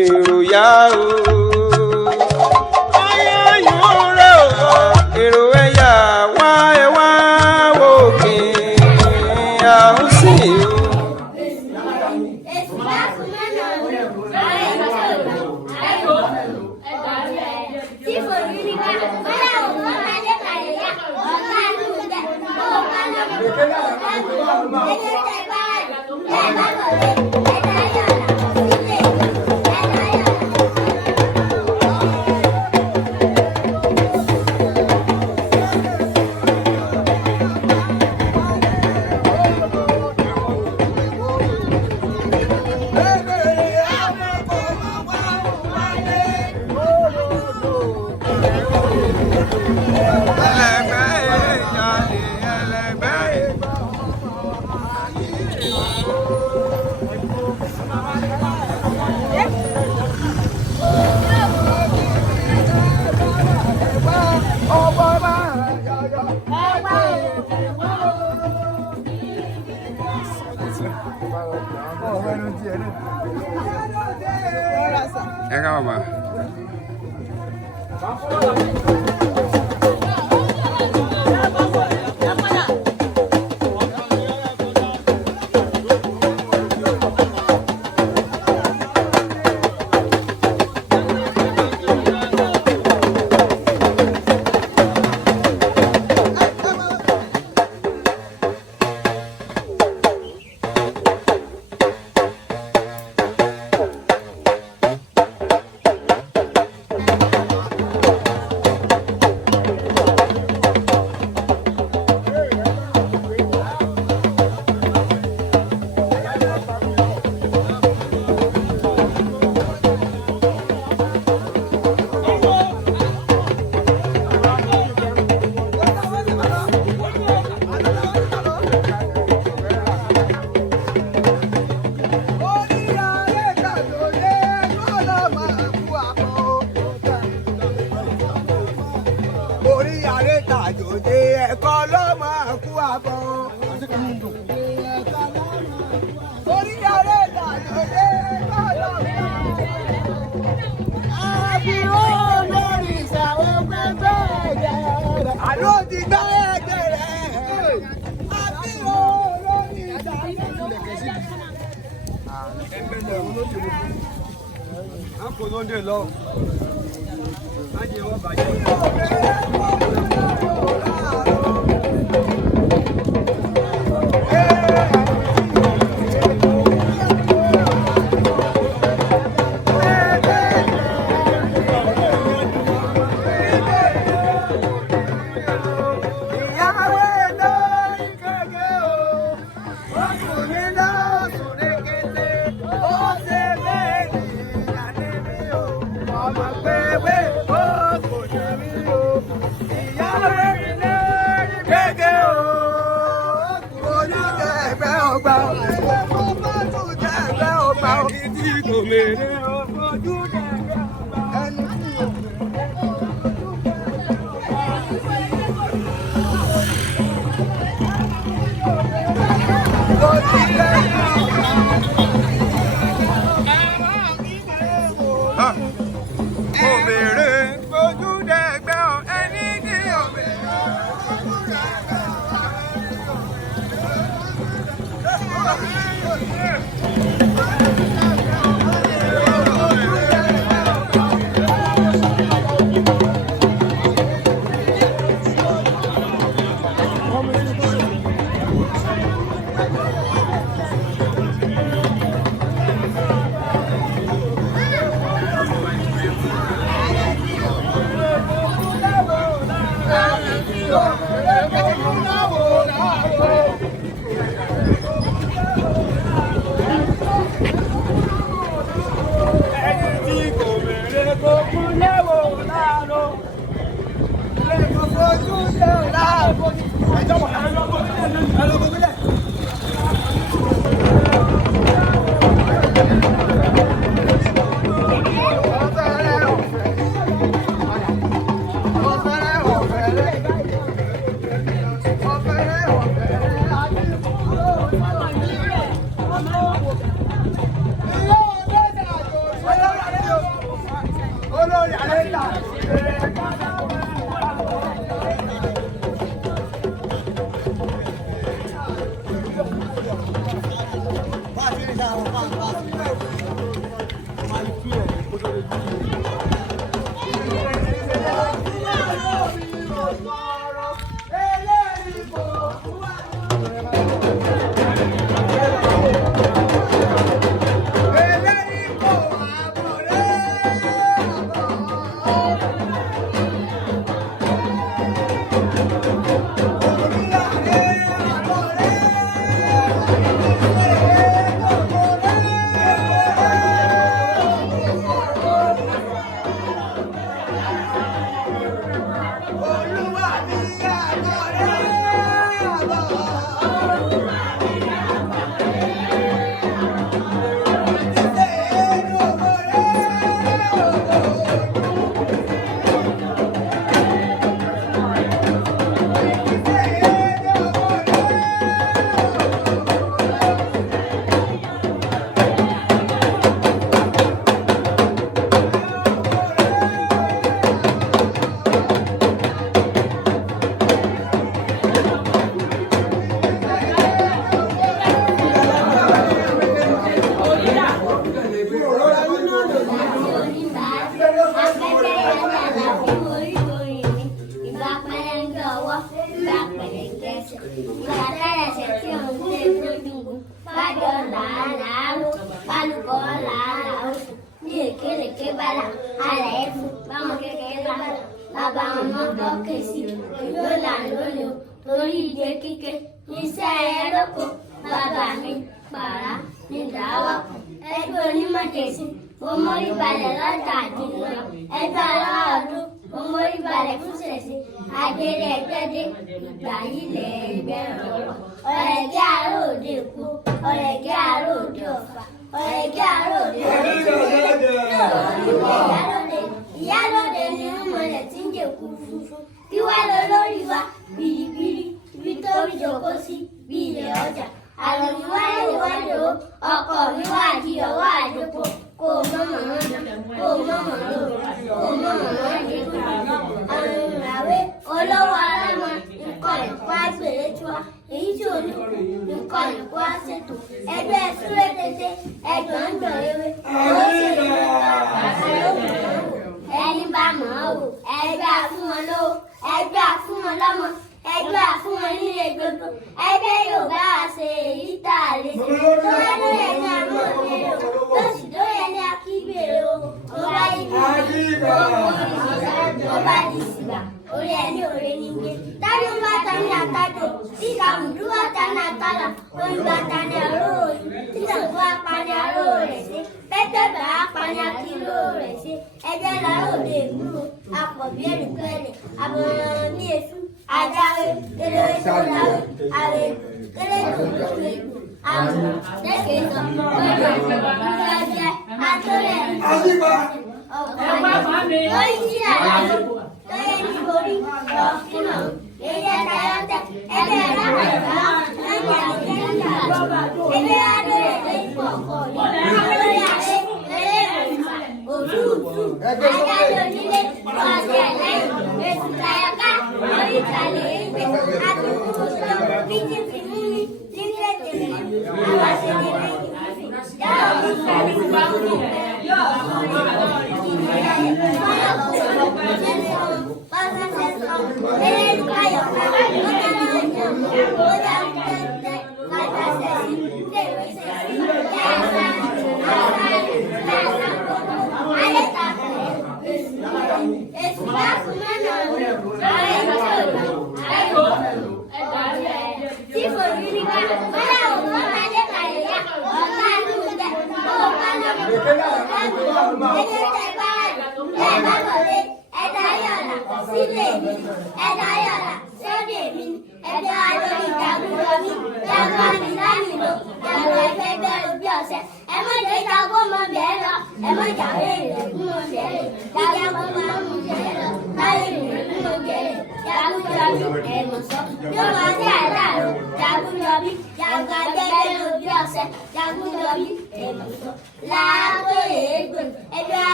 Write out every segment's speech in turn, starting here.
èrò yá o. Èrò ẹ̀yà wá ẹ wá òkè àhúsì o. Ẹ káàbọ̀ ma. Àjọ làálàá kálukọ́ làálàá ní èkéléké bàlà alẹ́ ẹ̀fún báwọn kékeré bàlà bàbá ọmọ bọ́ọ̀kẹ́ sí yóò là lónìí o torí ìdè kíké níṣẹ́ ẹ lóko bàbá mi pàrà ní ìdáwọ́ ẹgbẹ́ onímọ̀tẹ̀sí mo mórí balẹ̀ lọ́jà àdínlọ́ ẹgbẹ́ aláàdún mo mórí balẹ̀ fún ṣẹ̀ṣẹ̀ àgbèrè ẹgbẹ́dẹ́ ìgbà yìí lẹ̀ ẹgbẹ́rún ọ̀rẹ́gẹ́ àròdè kú ọ̀rẹ́gẹ́ àròdè ọ̀fà ọ̀rẹ́gẹ́ àròdè ìyálóde ni ìmọ̀lẹ̀ tí ń jẹ̀kú funfun kí wá lọ lórí wa bìrìbìrì ibi tó rí jòkó sí bí ilẹ̀ ọjà àrùn mi wá ìwádìí o ọkọ mi wá di ọwọ́ àjọpọ̀ kó o mọ̀ mọ̀ kó o mọ̀ mọ̀ kó o mọ̀ mọ̀ àjẹpọ̀ àrùn ìràwé olówó alámọ̀ nǹkan ẹ̀kọ́ àgbèrè tiwa èyí tí ò ní nǹkan ẹ̀kọ́ àṣetò ẹgbẹ́ súré tètè ẹgbọ̀ngbọ̀n ewé ẹni bá mọ̀ ọ́ wò ẹgbẹ́ àfún wọn lówó ẹgbẹ́ àfún wọn lọ́mọ ẹgbẹ́ àfún wọn nílé gbogbo ẹgbẹ́ Yorùbá ṣe èyí tá a lè ṣe tó yẹ ní ẹ̀yìn àmọ́ òkèèrè o lóṣù tó yẹ ní akígbèrè o ó bá yí ó bá di ìsìgbà orí ẹni òre ní gbé tájú bá ta ní àtàjò tí kàmùdú bá ta ní àtàlà òyìnbá ta ní àrò òyìn tí sàgbó apani àrò rẹ̀ ṣe pẹ́tẹ́bẹ̀ apani akíló rẹ̀ ṣe ẹgbẹ́ làárò lè múlò àpọ̀bí ẹnìkẹ́lẹ̀ àbọ̀ràn ní èṣù ajáwé kéré tó láwé àwé kéré tó lórí àwọn lẹ́kẹ̀ẹ́ sọ ọ̀rọ̀ ìgbàjẹ́ àtọ́lẹ̀ ọ̀gbọ̀n lóyún sí àlàyé lóyè níborí ọ̀kìnà èyí ẹ̀ka ẹ̀rọ̀tẹ̀ ẹgbẹ́ ẹ̀dáwọ̀ẹ̀dá lẹ́yìn àdìgẹ́ńdà ẹgbẹ́ adóyè lẹ́yìn pọ̀pọ̀ lórí àṣẹ lẹ́yìn òtúùtù ajáde onílé ọ̀sẹ̀ lẹ́yìn èsì tàyọ̀ká orí ìtàlẹ̀ ẹgbẹ́ àtúntò tó fíjì fìmú mi nílé tèmi àwọn àṣẹjẹ lẹ́yìn yàrá òbí fàmí fàmí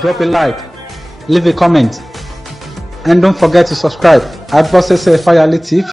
Drop a like, leave a comment, and don't forget to subscribe at Bosese Fayale TV.